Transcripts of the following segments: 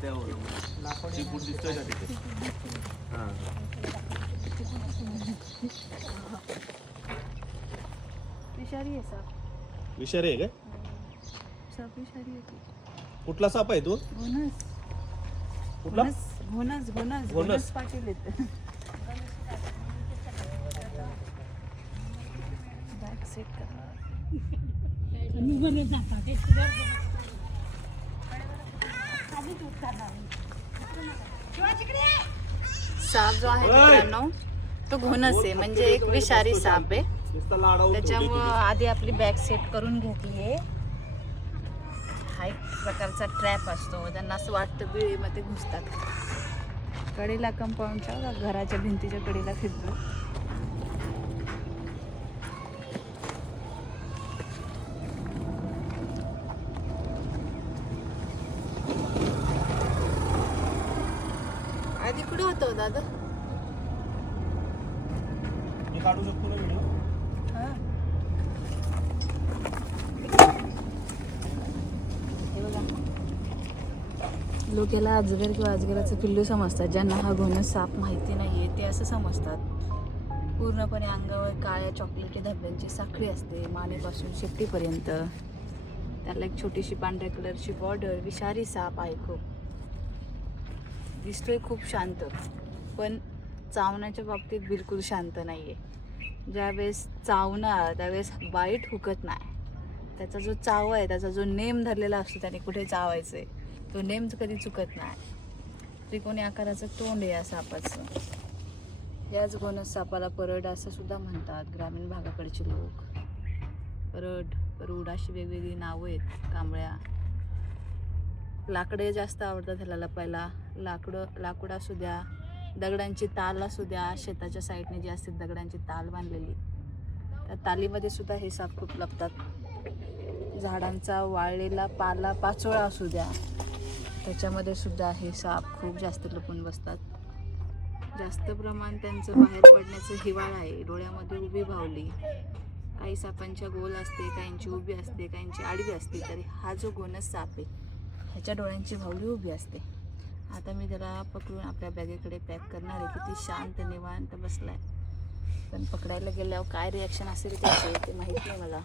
त्यावर चिकूट दिसतोय का तिथे? हां विषारी आहे साप. विषारी आहे काय? साप विषारी आहे. कुठला साप आहे तो? घोणस. कुठला? घोणस घोणस घोणस पाटील आहेत. बॅक सेट करा. साप जो आहे मित्रांनो तो घोणस आहे, म्हणजे एक विषारी साप आहे. त्याच्यामुळं आधी आपली बॅग सेट करून घेतली आहे. हा एक प्रकारचा ट्रॅप असतो, त्यांना असं वाटतं बिळीमध्ये घुसतात. कडेला कंपाऊंडच्या घराच्या भिंतीच्या कडेला फिरतो. आधी कुठे होतो दादा? मी काढू शकतो ना व्हिडिओ? हे बघा, लोक याला अजगर किंवा अजगराचं पिल्लू समजतात. ज्यांना हा घोणस साप माहिती नाहीये ते असं समजतात. पूर्णपणे अंगावर काळ्या चॉकलेटी धब्ब्यांची साखळी असते, मानेपासून शेपटीपर्यंत. त्याला एक छोटीशी पांढऱ्या कलरची बॉर्डर. विषारी साप आहे खूप. दिसतोय खूप शांत, पण चावण्याच्या बाबतीत बिलकुल शांत नाहीये. ज्यावेळेस चावणार त्यावेळेस बाईट हुकत नाही. त्याचा जो चाव आहे, त्याचा जो नेम धरलेला असतो, त्याने कुठे चावायचंय तो नेम कधी चुकत नाही. त्रिकोणी आकाराचं तोंड आहे या सापाचं. याच घोणस सापाला परड असं सुद्धा म्हणतात ग्रामीण भागाकडचे लोक. परड, परूड अशी वेगवेगळी नावं आहेत. कांबळ्या. लाकडे जास्त आवडतात ह्याला लपायला. लाकूड असू द्या, दगडांची ताल असू द्या. शेताच्या साईडने जी असते दगडांची ताल बांधलेली, त्या तालीमध्ये सुद्धा हे साप खूप लपतात. झाडांचा वाळलेला पाला पाचोळा असू द्या, त्याच्यामध्ये सुद्धा हे साप खूप जास्त लपून बसतात. जास्त प्रमाण त्यांचं बाहेर पडण्याचं हिवाळा आहे. डोळ्यामध्ये उभी भावली. काही सापांच्या गोल असते, काहींची उभी असते, काहींची आडवी असते. तरी हा जो घोणस साप आहे ह्याच्या डोळ्यांची भावली उभी असते. आता मी त्याला पकडून आपल्या बॅगेकडे पॅक करणार आहे. किती शांत निवांत बसलाय. पण पकडायला गेल्यावर काय रिॲक्शन असेल त्याची ते माहीत नाही मला.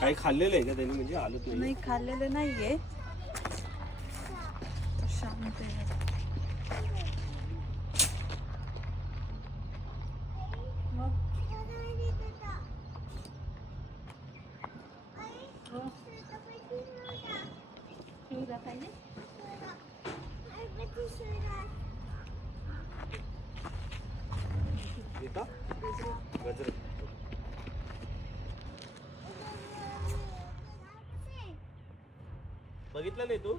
काही खाल्लेलं आहे का त्यांनी? म्हणजे हालत नाही. नाही, खाल्लेलं नाहीये. शांत आहे. गजरे बघितलं नाही तू?